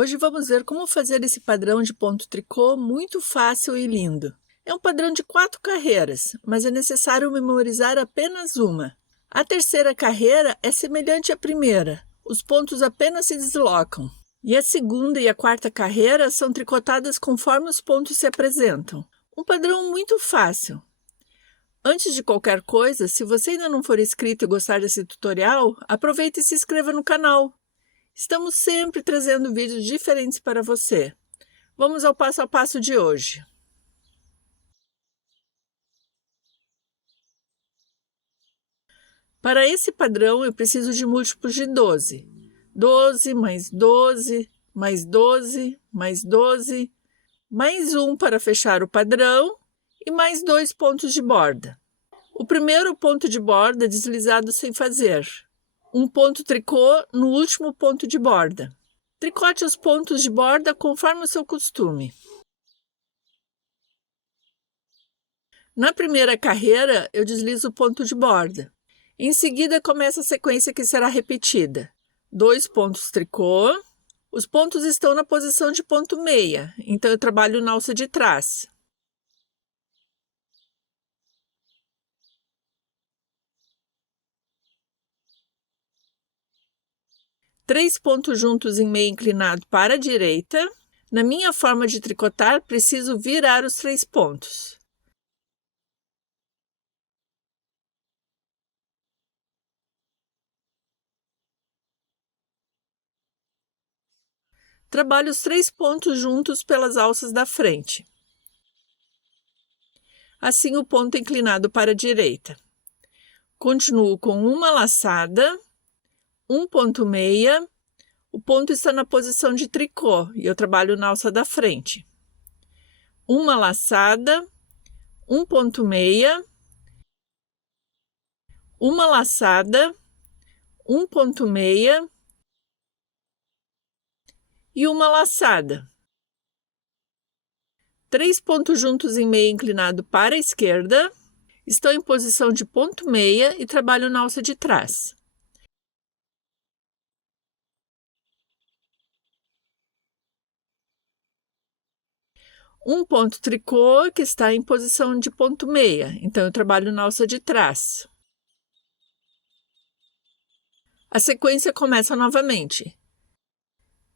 Hoje vamos ver como fazer esse padrão de ponto tricô muito fácil e lindo. É um padrão de 4 carreiras, mas é necessário memorizar apenas uma. A terceira carreira é semelhante à primeira, os pontos apenas se deslocam. E a segunda e a quarta carreira são tricotadas conforme os pontos se apresentam. Um padrão muito fácil. Antes de qualquer coisa, se você ainda não for inscrito e gostar desse tutorial, aproveite e se inscreva no canal. Estamos sempre trazendo vídeos diferentes para você. Vamos ao passo a passo de hoje. Para esse padrão, eu preciso de múltiplos de 12. 12 mais 12, mais 12, mais 12, mais 1 para fechar o padrão e mais 2 pontos de borda. O primeiro ponto de borda é deslizado sem fazer. Um ponto tricô no último ponto de borda. Tricote os pontos de borda conforme o seu costume. Na primeira carreira, eu deslizo o ponto de borda. Em seguida, começa a sequência que será repetida. 2 pontos tricô. Os pontos estão na posição de ponto meia, então eu trabalho na alça de trás. Três pontos juntos em meio inclinado para a direita. Na minha forma de tricotar, preciso virar os 3 pontos. Trabalho os 3 pontos juntos pelas alças da frente. Assim, o ponto inclinado para a direita. Continuo com uma laçada, um ponto meia. O ponto está na posição de tricô e eu trabalho na alça da frente. Uma laçada, um ponto meia, uma laçada, um ponto meia e uma laçada. 3 pontos juntos em meia inclinado para a esquerda. Estou em posição de ponto meia e trabalho na alça de trás. Um ponto tricô que está em posição de ponto meia, então eu trabalho na alça de trás. A sequência começa novamente.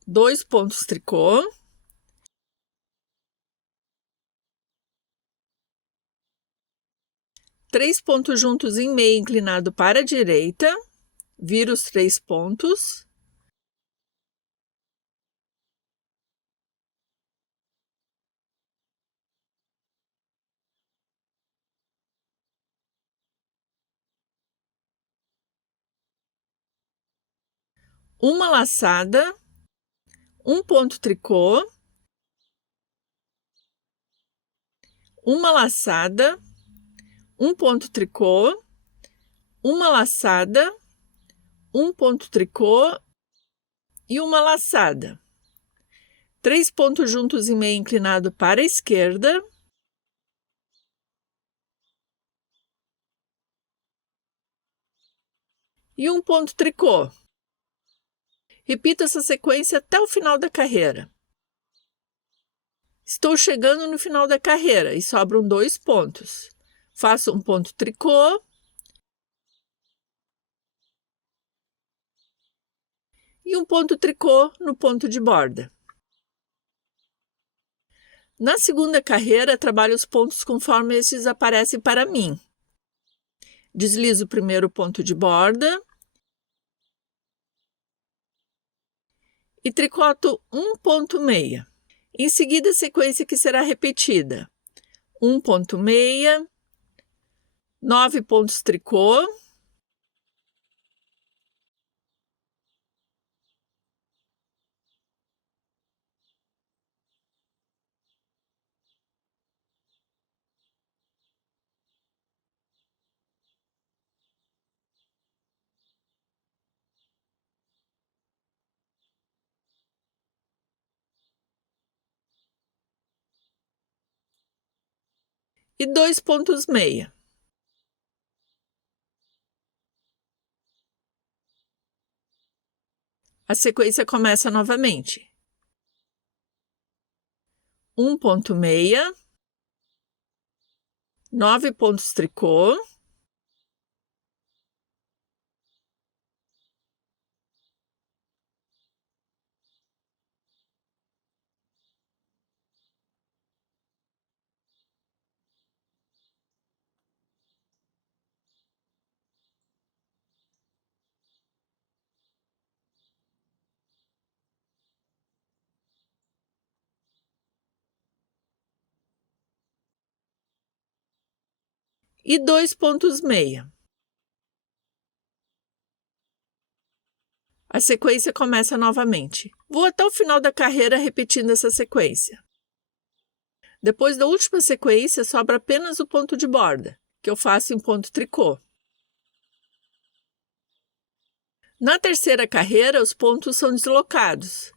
2 pontos tricô. Três pontos juntos em meia inclinado para a direita. Viro os 3 pontos. Uma laçada, um ponto tricô, uma laçada, um ponto tricô, uma laçada, um ponto tricô e uma laçada. 3 pontos juntos em meio inclinado para a esquerda. E um ponto tricô. Repita essa sequência até o final da carreira. Estou chegando no final da carreira e sobram 2 pontos. Faço um ponto tricô. E um ponto tricô no ponto de borda. Na segunda carreira, trabalho os pontos conforme estes aparecem para mim. Deslizo o primeiro ponto de borda. E tricoto um ponto meia. Em seguida, a sequência que será repetida. Um ponto meia, 9 pontos tricô. E 2 pontos meia. A sequência começa novamente. um ponto meia, 9 pontos tricô, e 2 pontos meia. A sequência começa novamente. Vou até o final da carreira repetindo essa sequência. Depois da última sequência, sobra apenas o ponto de borda, que eu faço em ponto tricô. Na terceira carreira, os pontos são deslocados.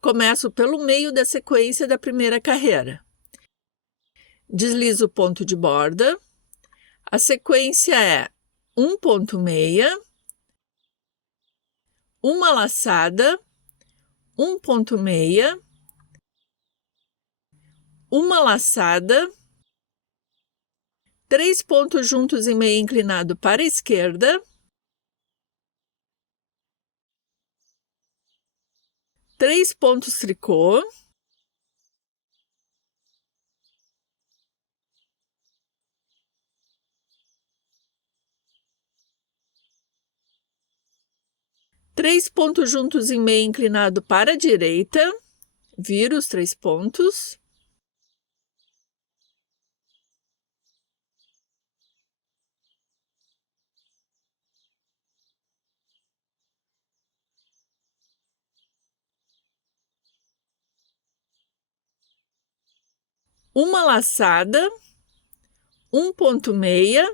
Começo pelo meio da sequência da primeira carreira. Deslizo o ponto de borda. A sequência é um ponto meia, uma laçada, um ponto meia, uma laçada, 3 pontos juntos em meio inclinado para a esquerda, 3 pontos tricô, três pontos juntos em meio inclinado para a direita, viro os 3 pontos, uma laçada, um ponto meia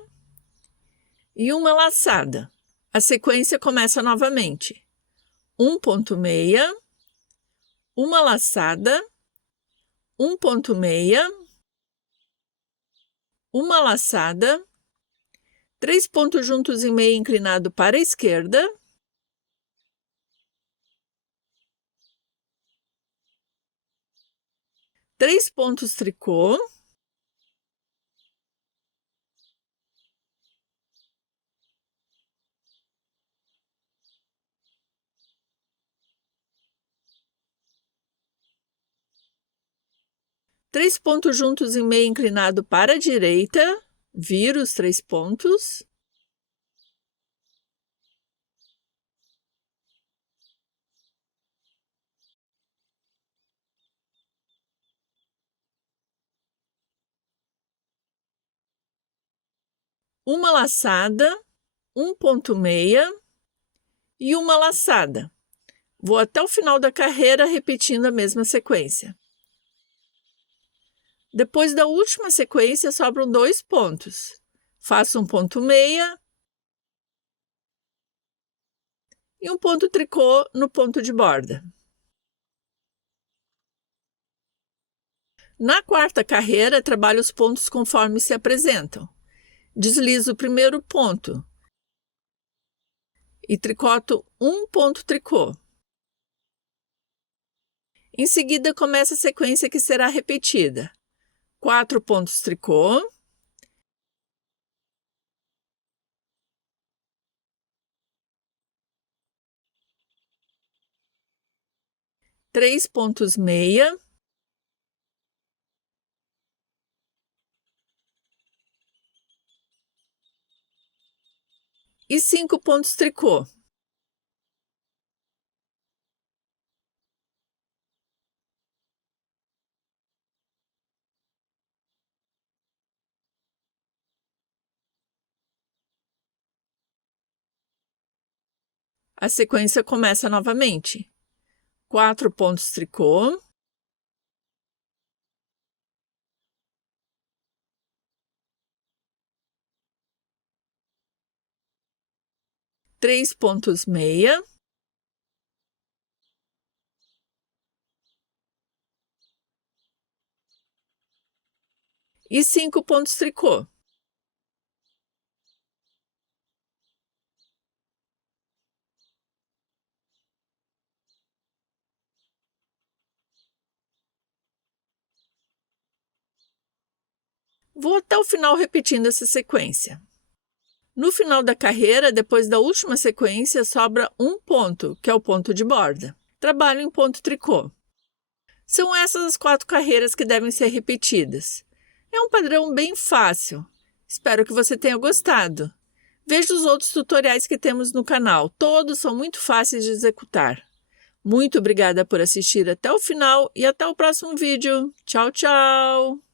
e uma laçada. A sequência começa novamente. Um ponto meia, uma laçada, um ponto meia, uma laçada, 3 pontos juntos em meio inclinado para a esquerda, 3 pontos tricô, três pontos juntos em meio inclinado para a direita, viro os 3 pontos, uma laçada, um ponto meia e uma laçada. Vou até o final da carreira repetindo a mesma sequência. Depois da última sequência, sobram 2 pontos. Faço um ponto meia e um ponto tricô no ponto de borda. Na quarta carreira, trabalho os pontos conforme se apresentam. Deslizo o primeiro ponto e tricoto um ponto tricô. Em seguida, começa a sequência que será repetida. 4 pontos tricô, 3 pontos meia, e 5 pontos tricô. A sequência começa novamente. 4 pontos tricô, 3 pontos meia, e 5 pontos tricô. Vou até o final repetindo essa sequência. No final da carreira, depois da última sequência, sobra um ponto, que é o ponto de borda. Trabalho em ponto tricô. São essas as 4 carreiras que devem ser repetidas. É um padrão bem fácil. Espero que você tenha gostado. Veja os outros tutoriais que temos no canal. Todos são muito fáceis de executar. Muito obrigada por assistir até o final e até o próximo vídeo. Tchau, tchau!